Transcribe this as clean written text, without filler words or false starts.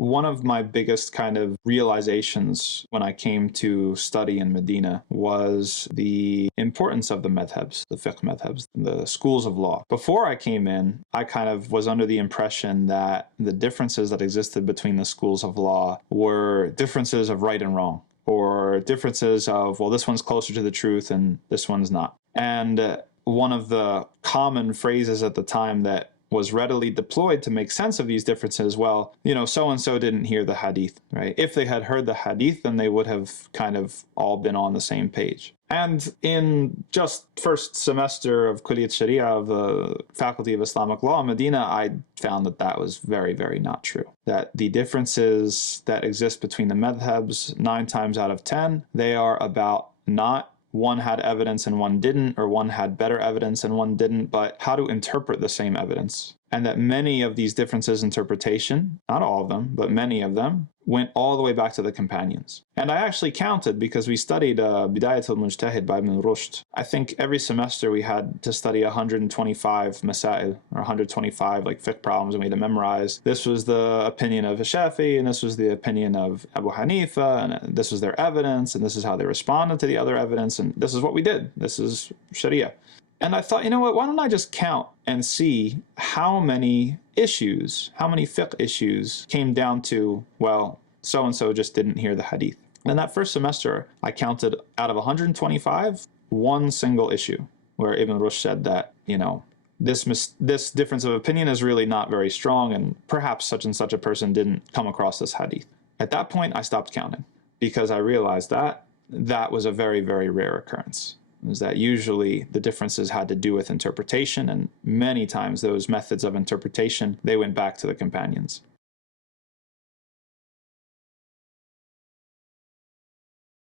One of my biggest kind of realizations when I came to study in Medina was the importance of the madhabs, the fiqh madhabs, the schools of law. Before I came in, I kind of was under the impression that the differences that existed between the schools of law were differences of right and wrong, or differences of, well, this one's closer to the truth and this one's not. And one of the common phrases at the time that was readily deployed to make sense of these differences, well, so-and-so didn't hear the hadith, right? If they had heard the hadith, then they would have kind of all been on the same page. And in just first semester of Kulliyat Sharia of the Faculty of Islamic Law in Medina, I found that that was very, very not true. That the differences that exist between the madhabs, 9 times out of 10, they are about not one had evidence and one didn't, or one had better evidence and one didn't, but how to interpret the same evidence. And that many of these differences in interpretation, not all of them, but many of them, went all the way back to the companions. And I actually counted, because we studied Bidayat al-Mujtahid by Ibn Rushd. I think every semester we had to study 125 masail, or 125 like fiqh problems, and we had to memorize. This was the opinion of Shafi, and this was the opinion of Abu Hanifa, and this was their evidence, and this is how they responded to the other evidence, and this is what we did. This is Sharia. And I thought, why don't I just count and see how many issues, how many fiqh issues came down to, well, so-and-so just didn't hear the hadith. And that first semester, I counted out of 125, one single issue where Ibn Rushd said that, this difference of opinion is really not very strong, and perhaps such and such a person didn't come across this hadith. At that point, I stopped counting, because I realized that that was a very, very rare occurrence. Is that usually the differences had to do with interpretation, and many times those methods of interpretation, they went back to the companions.